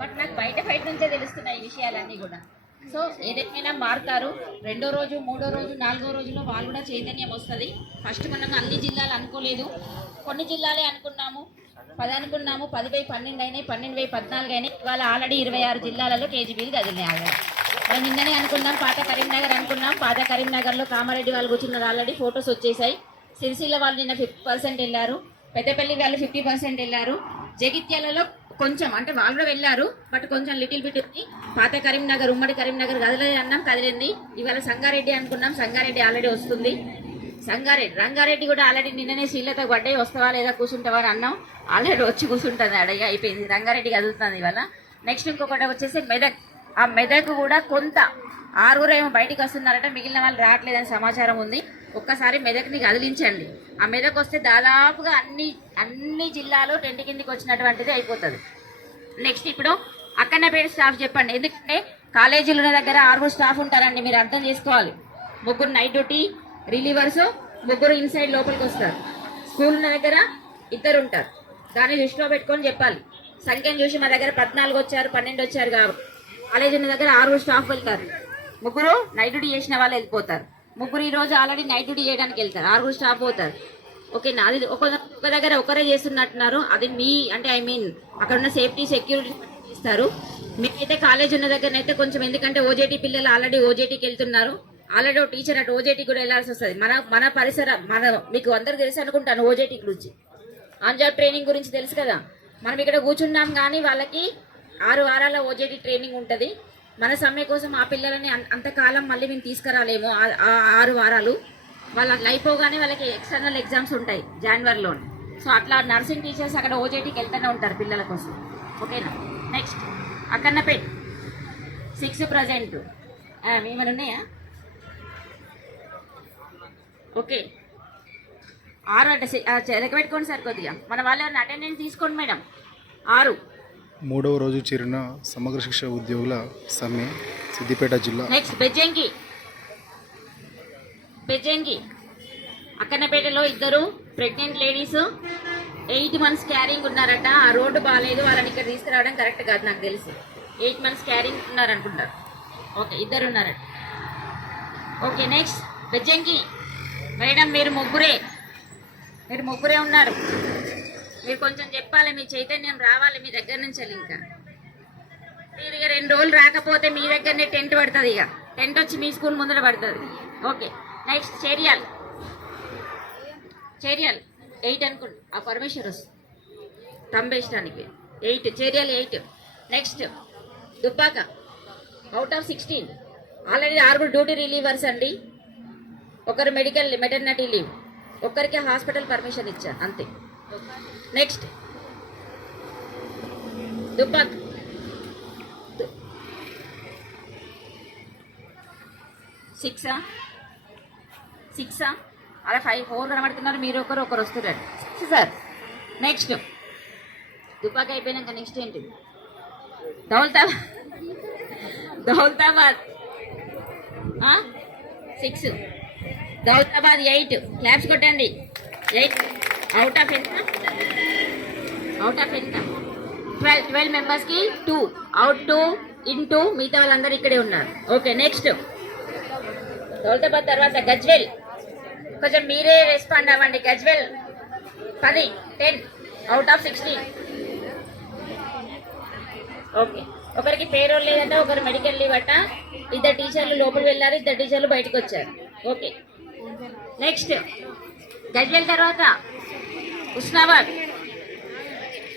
But నాకు బయట బయట నుంచే తెలుస్తున్నాయి ఈ విషయాలన్నీ కూడా. సో ఏదైనా మారుతారు రెండో రోజు మూడో రోజు నాలుగో రోజులో వాళ్ళు కూడా చైతన్యం వస్తుంది. ఫస్ట్ మనం అన్ని జిల్లాలు అనుకోలేదు. కొన్ని జిల్లాలే అనుకున్నాము పది అనుకున్నాము పది బై పన్నెండు అయినాయి పన్నెండు బై పద్నాలుగు అయినాయి. ఇవాళ ఆల్రెడీ ఇరవై ఆరు జిల్లాలలో కేజీబీలు కదిలినాయి మనం నిన్ననే అనుకున్నాం పాత కరీంనగర్ అనుకున్నాం. పాత కరీంనగర్లో కామారెడ్డి వాళ్ళు కూర్చున్నారు ఆల్రెడీ ఫొటోస్ వచ్చేసాయి. సిరిసిల్ల వాళ్ళు నిన్న ఫిఫ్టీ పర్సెంట్ వెళ్ళారు. పెద్దపల్లి వాళ్ళు ఫిఫ్టీ పర్సెంట్ వెళ్ళారు. జగిత్యాలలో కొంచెం అంటే వాళ్ళు కూడా వెళ్ళారు బట్ కొంచెం లిటిల్ బిట్ ఉంది. పాత కరీంనగర్ ఉమ్మడి కరీంనగర్ కదలేదు అన్నాం కదిలింది. ఇవాళ సంగారెడ్డి అనుకున్నాం సంగారెడ్డి ఆల్రెడీ వస్తుంది. సంగారెడ్డి రంగారెడ్డి కూడా ఆల్రెడీ నిన్ననే శీలతో పడ్డాయి వస్తావా లేదా కూర్చుంటావా అని అన్నాం. ఆల్రెడీ వచ్చి కూర్చుంటుంది అడిగి అయిపోయింది. రంగారెడ్డి కదులుతుంది ఇవాళ. నెక్స్ట్ ఇంకొకటి వచ్చేసి మెదక్. ఆ మెదక్ కూడా కొంత ఆరుగురు ఏమో బయటికి వస్తున్నారట మిగిలిన వాళ్ళు రావట్లేదని సమాచారం ఉంది. ఒక్కసారి మెదక్ని కదిలించండి. ఆ మెదక్ వస్తే దాదాపుగా అన్ని అన్ని జిల్లాలో టెంట్ కిందికి వచ్చినటువంటిది అయిపోతుంది. నెక్స్ట్ ఇప్పుడు అక్కన్నపేట స్టాఫ్ చెప్పండి. ఎందుకంటే కాలేజీల దగ్గర ఆరుగురు స్టాఫ్ ఉంటారండి మీరు అర్థం చేసుకోవాలి. ముగ్గురు నైట్ డ్యూటీ రిలీవర్స్ ముగ్గురు ఇన్సైడ్ లోపలికి వస్తారు. స్కూల్ ఉన్న దగ్గర ఇద్దరు ఉంటారు. దాన్ని దృష్టిలో పెట్టుకొని చెప్పాలి. సంఖ్యను చూసి మా దగ్గర పద్నాలుగు వచ్చారు పన్నెండు వచ్చారు కాబట్టి కాలేజీ ఉన్న దగ్గర ఆరుగురు స్టాఫ్ వెళ్తారు. ముగ్గురు నైట్ డ్యూటీ చేసిన వాళ్ళు వెళ్ళిపోతారు. ముగ్గురు ఈ రోజు ఆల్రెడీ నైట్ డ్యూటీ చేయడానికి వెళ్తారు. ఆరుగురు స్టాప్ అవుతారు. ఓకేనా అది ఒక ఒక దగ్గర ఒకరే చేస్తున్నట్టున్నారు. అది మీ అంటే ఐ మీన్ అక్కడ ఉన్న సేఫ్టీ సెక్యూరిటీ ఇస్తారు. మేమైతే కాలేజ్ ఉన్న దగ్గర అయితే కొంచెం ఎందుకంటే ఓజేటీ పిల్లలు ఆల్రెడీ ఓజేటీకి వెళ్తున్నారు. ఆల్రెడీ టీచర్ అటు ఓజేటీ కూడా వెళ్ళాల్సి వస్తుంది. మన మన పరిసర మన మీకు అందరికి తెలుసు అనుకుంటాను ఓజేటీ గురించి. ఆన్ జాబ్ ట్రైనింగ్ గురించి తెలుసు కదా. మనం ఇక్కడ కూర్చున్నాం కానీ వాళ్ళకి ఆరు వారాల ఓజేటీ ట్రైనింగ్ ఉంటుంది. మన సమ్మె కోసం ఆ పిల్లలని అంతకాలం మళ్ళీ మేము తీసుకురాలేము. ఆరు వారాలు వాళ్ళు అట్లా అయిపోగానే వాళ్ళకి ఎక్స్టర్నల్ ఎగ్జామ్స్ ఉంటాయి జనవరిలో సో అట్లా నర్సింగ్ టీచర్స్ అక్కడ ఓజేటీకి వెళ్తూనే ఉంటారు పిల్లల కోసం. ఓకేనా నెక్స్ట్ అక్కన్నపేట్. సిక్స్ ప్రజెంట్ ఏమైనా ఉన్నాయా? ఓకే ఆరు అంటే సి- చెరక పెట్టుకోండి సార్ కొద్దిగా. మన వాళ్ళు అటెండెన్స్ తీసుకోండి మేడం. ఆరు. మూడవ రోజు చేరిన సమగ్ర శిక్ష ఉద్యోగుల సమ్మె సిద్దిపేట జిల్లా. నెక్స్ట్ బెజ్జంకి బెజ్జంకి అక్కన్నపేటలో ఇద్దరు pregnant ladies eight months carrying ఉన్నారట. ఆ రోడ్డు బాగాలేదు వాళ్ళని ఇక్కడ తీసుకురావడం కరెక్ట్ కాదు నాకు తెలిసి. ఎయిట్ మంత్స్ క్యారింగ్ ఉన్నారనుకుంటారు. ఓకే ఇద్దరు ఉన్నారట. ఓకే నెక్స్ట్ బెజ్జంకి మేడం మీరు ముగ్గురే. మీరు ముగ్గురే ఉన్నారు. మీరు కొంచెం చెప్పాలి మీ చైతన్యం రావాలి మీ దగ్గర నుంచి వెళ్ళి ఇంకా. మీరు ఇక రెండు రోజులు రాకపోతే మీ దగ్గరనే టెంట్ పడుతుంది ఇక. టెంట్ వచ్చి మీ స్కూల్ ముందర పడుతుంది. Okay next Cheriyal. Cheriyal. Eight అనుకోండి ఆ పరమేశ్వర్ వస్తుంది. తంబేయడానికి ఎయిట్ చర్యలు eight. Next Dubbaka. Out of sixteen already ఆరుగురు డ్యూటీ రిలీవర్స్ అండి. ఒకరు మెడికల్ మెటర్నిటీ లీవ్ ఒక్కరికి హాస్పిటల్ పర్మిషన్ ఇచ్చారు అంతే. నెక్స్ట్. దుబ్బాక్ సిక్సా. సిక్సా. అలా ఫైవ్ ఫోర్ కనబడుతున్నారు. మీరు ఒకరు ఒకరు వస్తున్నారు. Six sir next. దుబ్బాక అయిపోయినాక నెక్స్ట్ ఏంటి? Daultabad Daultabad six. Daultabad eight. Claps కొట్టండి. ఎయిట్. అవుట్ ఆఫ్ ఎంత? అవుట్ ఆఫ్ ఎంత? ట్వెల్వ్ ట్వెల్వ్ మెంబర్స్కి two out two in two మిగతా వాళ్ళందరూ ఇక్కడే ఉన్నారు. ఓకే నెక్స్ట్ దౌలతాబాద్ తర్వాత గజ్వెల్. కొంచెం మీరే రెస్పాండ్ అవ్వండి. గజ్వెల్ పది ten out of sixteen okay ఒకరికి పేరోల్ లేదట ఒకరు మెడికల్ లీవ్ అట. ఇద్దరు టీచర్లు లోపలికి వెళ్ళారు ఇద్దరు టీచర్లు బయటకు వచ్చారు. ఓకే నెక్స్ట్ గజ్వెల్ తర్వాత उस्नाबाद।